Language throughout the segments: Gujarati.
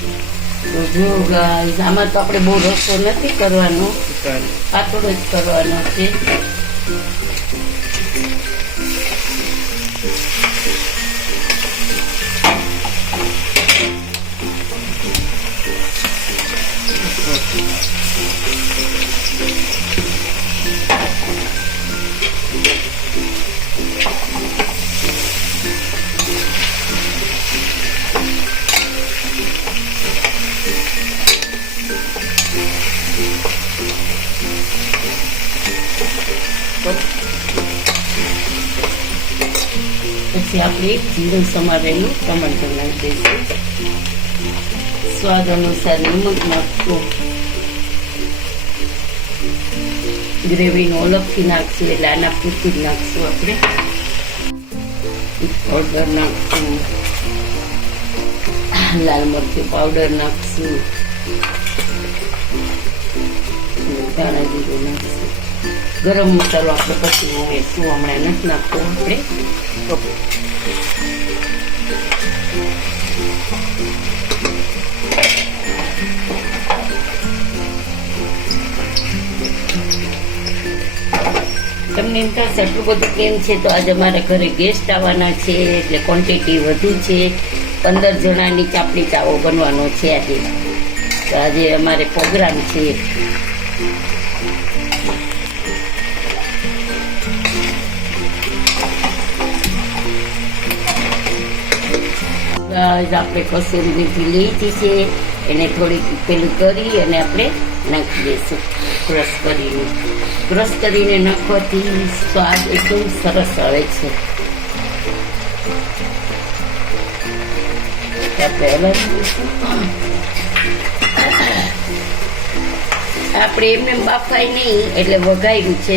તો જો ગાઈસ આમાં તો આપણે બહુ રસો નથી કરવાનો, પાતળો જ કરવાનો છે. પછી આપણે જીરું સમારેલું ટમાટર નાખી દઈશું. સ્વાદ અનુસાર નમક નાખશું. ગ્રેવીનું અલગથી નાખશું એટલે આના પૂરતું જ નાખશું. આપણે પાવડર નાખશું, લાલ મરચું પાવડર નાખશું, ધાણા જીરું નાખશું. ગરમ મસાલો આપણે પછી ઉમેરશું, હમણાં નથી નાખવો આપણે. તમને એમ થશે આટલું બધું કેમ છે, તો આજે અમારા ઘરે ગેસ્ટ આવવાના છે એટલે ક્વોન્ટિટી વધુ છે. 15 જણાની ચાપડી ચાવો બનવાનો છે આજે. તો આજે અમારે પ્રોગ્રામ છે. આપણે કસૂરી મેથી લીધી છે, એને થોડીક પેલું કરી અને આપણે નાખી દઈશું. ક્રશ કરીને નાખવાથી સ્વાદ એકદમ સરસ આવે છે. આપણે એમને બાફાય નહીં એટલે વઘાર્યું છે.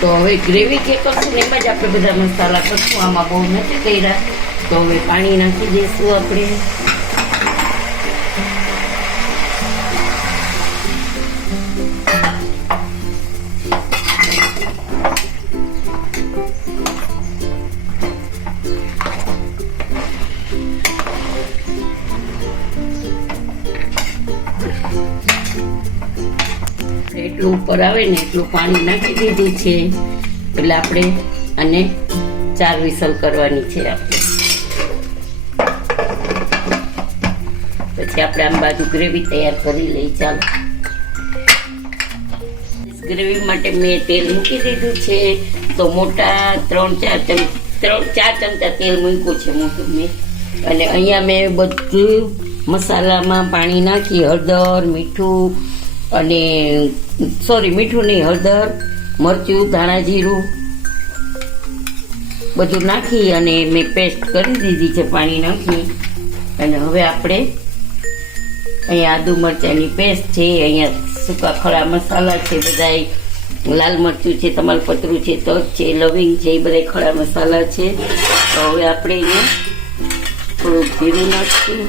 તો હવે ગ્રેવી જે કરશું ને એમાં જ આપણે બધા મસાલા કરશું. આમાં બહુ નથી કર્યા. તો હવે પાણી નાખી દઈશું આપણે. એટલું ઉપર આવે ને એટલું પાણી નાખી દીધું છે. એટલે આપણે આને 4 વિસલ કરવાની છે. આપણે પછી આપણે આમ બાજુ ગ્રેવી તૈયાર કરી લઈ. ચાલો, ગ્રેવી માટે મેં તેલ મૂકી દીધું છે. તો મોટા 3-4 ચમચા તેલ મૂક્યું છે મોટું મેં. અને અહીંયા મેં બધું મસાલામાં પાણી નાખી, હળદર, મીઠું અને મીઠું નહીં, હળદર, મરચું, ધાણા જીરું બધું નાખી અને મેં પેસ્ટ કરી દીધી છે પાણી નાખી. અને હવે આપણે અહીંયા આદુ મરચાંની પેસ્ટ છે, અહીંયા સૂકા ખડા મસાલા છે, બધા લાલ મરચું છે, તમાલપત્રું છે, તજ છે, લવિંગ છે, એ બધા ખડા મસાલા છે. તો હવે આપણે અહીંયા થોડુંક જીરું નાખશું.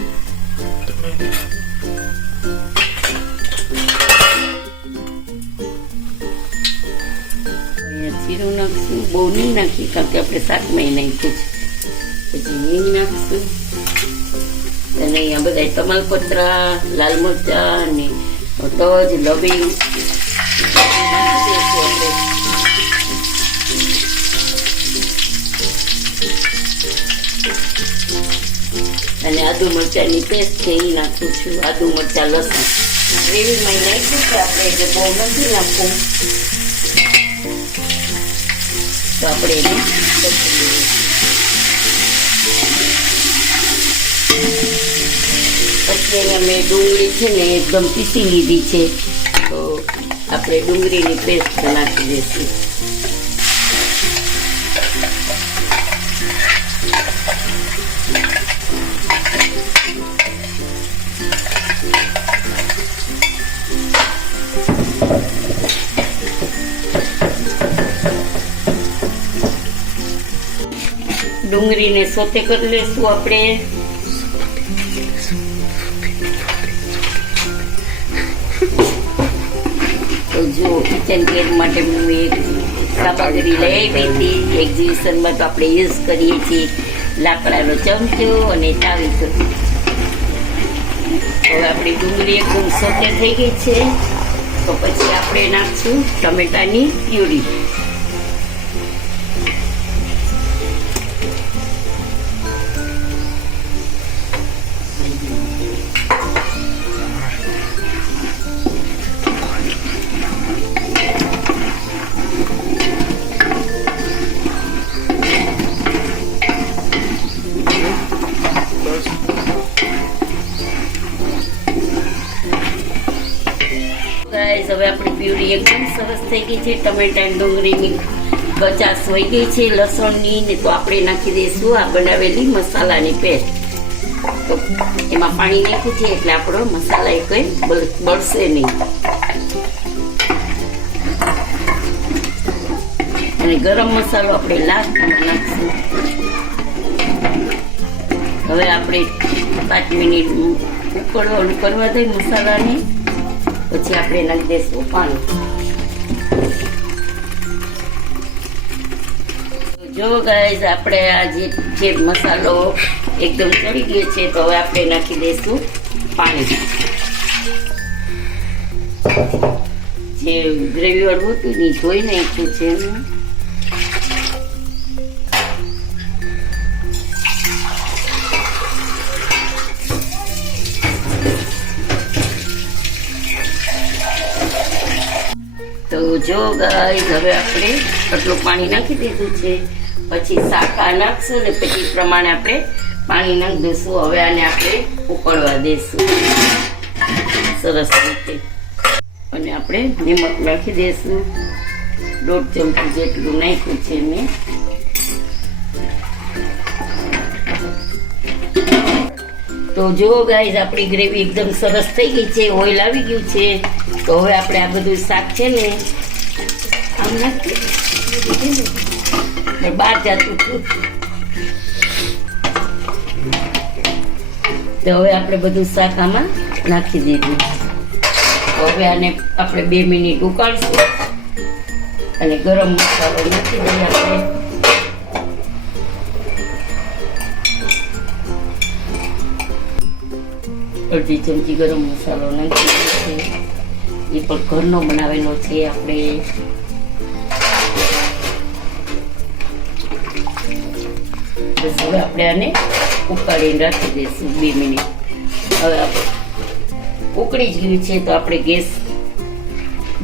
જીરું નાખશું, બહુ નહીં નાખી કારણ કે આપણે શાકમાં નાખ્યું છે. પછી હિંગ નાખશું. અને અહીંયા બધા તમાલપત્રા, લાલ મરચા અને તજ, લવિંગ અને આદુ મરચાની પેસ્ટ છે એ નાખું છું. આદુ મરચા, લસણ ગ્રેવીમાં નાખ્યું છે આપણે, એટલે બહુ નથી નાખવું. તો આપણે એને પછી અહીંયા મેં ડુંગળી છે ને એકદમ પીસી લીધી છે. તો આપણે ડુંગળીની પેસ્ટ નાખી દઈશું. ડુંગળીને સોતે કરી લેશું આપણે. તો જો કિચન કેર માટે હું એક સામગ્રી લઈ આવી હતી. એક્ઝિબિશનમાં તો આપણે યુઝ કરીએ છીએ લાકડાનો ચમચો અને તાવીસો. આપણી ડુંગળી એકદમ સોતે થઈ ગઈ છે. તો પછી આપણે નાખશું ટમેટાની પ્યુરી. હવે આપણી પ્યુરી એકદમ સરસ થઈ ગઈ છે. ટમેટા અને ડુંગળીની કચાશ વહી ગઈ છે, લસણની ને. તો આપણે નાખી દઈશું આ બનાવેલી મસાલાની પેસ્ટ. તો એમાં પાણી નાખ્યું છે એટલે આપણો મસાલા એ કઈ બળશે નહીં. અને ગરમ મસાલો આપણે લાસ્ટમાં નાખશું. હવે આપણે 5 મિનિટ ઉકળવાનું કરવા દઈએ મસાલાને. પછી આપણે નાખી દઈશું પાણી. જો ગાઈઝ આપણે આ જે મસાલો એકદમ ચડી ગયો છે, તો હવે આપણે નાખી દઈશું પાણી. જે ગ્રેવી વાળું હતું ને ધોઈ નાખ્યું છે. તો જો ગાઈસ હવે આપણે આટલું પાણી નાખી દીધું છે. પછી શાક નાખશું ને પછી પ્રમાણે આપણે પાણી નાખી દઈશું. હવે આને આપણે ઉકળવા દઈશું સરસ રીતે. અને આપણે નમક નાખી દઈશું. 1.5 ચમચી જેટલું નાખ્યું છે મેં. તો જો ગાઈસ આપણી ગ્રેવી એકદમ સરસ થઈ ગઈ છે, ઓઇલ આવી ગયું છે. તો હવે આપણે આ બધું શાક છે ને આમ નાખી બહાર જતું હતું. તો હવે આપણે બધું શાક આમાં નાખી દીધું. હવે આને આપણે 2 મિનિટ ઉકાળશું અને ગરમ મસાલો નાખી દઈએ આપણે. અડધી ચમચી ગરમ મસાલો નાખી દીધો છે. એ પણ ઘરનો બનાવેલો છે આપણે. બસ હવે આપણે આને ઉકાળીને રાખી દઈશું 2 મિનિટ. હવે આપણે ઉકળી જ ગયું છે તો આપણે ગેસ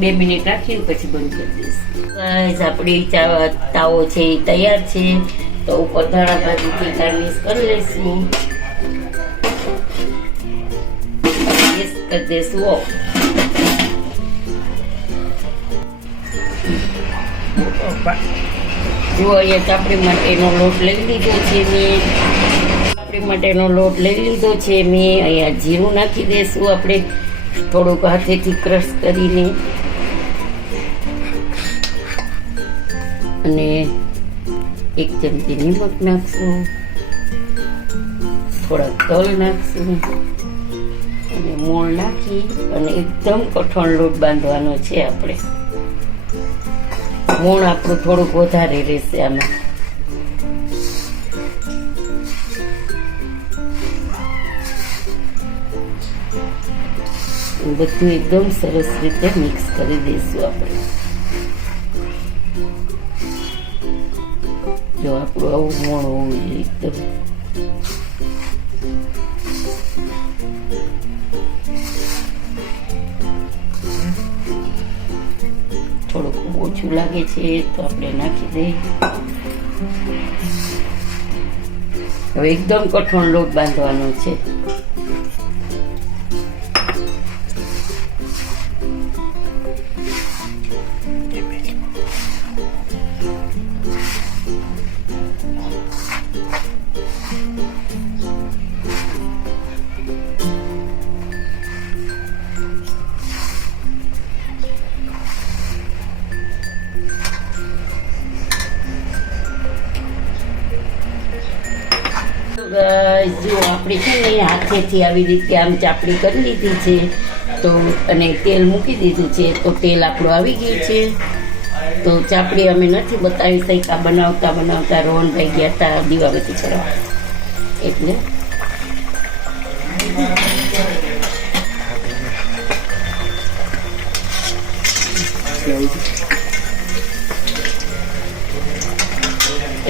2 મિનિટ રાખીને પછી બંધ કરી દઈશું. ગાઈસ આપણી તાવો છે એ તૈયાર છે. તો ઉપર ધાણા ભાજીથી ગાર્નિશ કરી લઈશું. ગેસ કરી દઈશું ઓફ. જો અહીંયા ચાપડી માટેનો લોટ લઈ લીધો છે મેં. ચાપડી માટેનો લોટ લઈ લીધો છે મેં. અહીંયા જીરું નાખી દઈશું આપણે થોડુંક હાથેથી ક્રશ કરીને. અને 1 ચમચી નિમક નાખશું. થોડાક તલ નાખશું અને મોણ નાખી અને એકદમ કઠણ લોટ બાંધવાનો છે આપણે. મોણ આપણું થોડુંક વધારે રહેશે આમાં. બધું એકદમ સરસ રીતે મિક્સ કરી દઈશું આપણે. જો આપણું આવું મોણ હોવું જોઈએ એકદમ. થોડુંક ઓછું લાગે છે તો આપણે નાખી દઈએ. હવે એકદમ કઠણ લોટ બાંધવાનો છે. જો આપણે છે ને હાથેથી આવી રીતે આમ ચાપડી કરી લીધી છે. તો અને તેલ મૂકી દીધું છે. તો તેલ આપણું આવી ગયું છે. તો ચાપડી અમે નથી બતાવી શક્યા. બનાવતા બનાવતા રોહનભાઈ ગયા હતા દીવાબત્તી કરવા. એટલે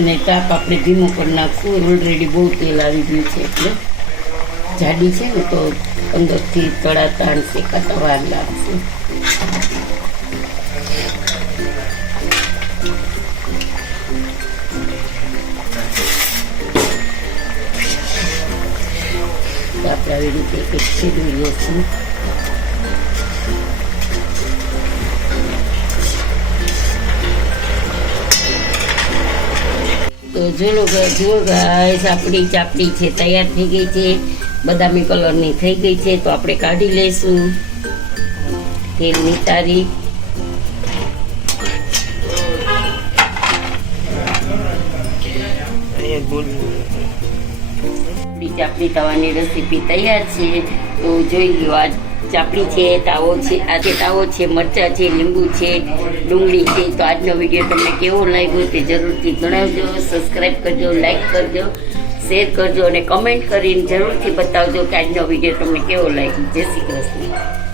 અને તાપ આપણે ધીમો કરી નાખશું. ઓલરેડી બહુ તેલ આવી ગયું છે એટલે જાડી છે ને તો અંદરથી તળાતા અને શેકાતા વાર લાગશે. આપણે આવી રીતે એક છેદવી લઈશું. તો જો ગાઈસ આપણી ચાપડી છે તૈયાર થઈ ગઈ છે, બદામી કલરની થઈ ગઈ છે. તો આપણે કાઢી લઈશું તેલની તારી. ચાપડી તવાની રેસીપી તૈયાર છે. તો જોઈ લો, આ ચાપડી છે, તાવો છે, આ જે તાવો છે, મરચાં છે, લીંબુ છે, ડુંગળી છે. તો આજનો વિડીયો તમને કેવો લાગ્યો તે જરૂરથી જણાવજો. સબસ્ક્રાઈબ કરજો, લાઈક કરજો, શેર કરજો અને કમેન્ટ કરીને જરૂરથી બતાવજો કે આજનો વિડીયો તમને કેવો લાગ્યો. જય શ્રી કૃષ્ણ.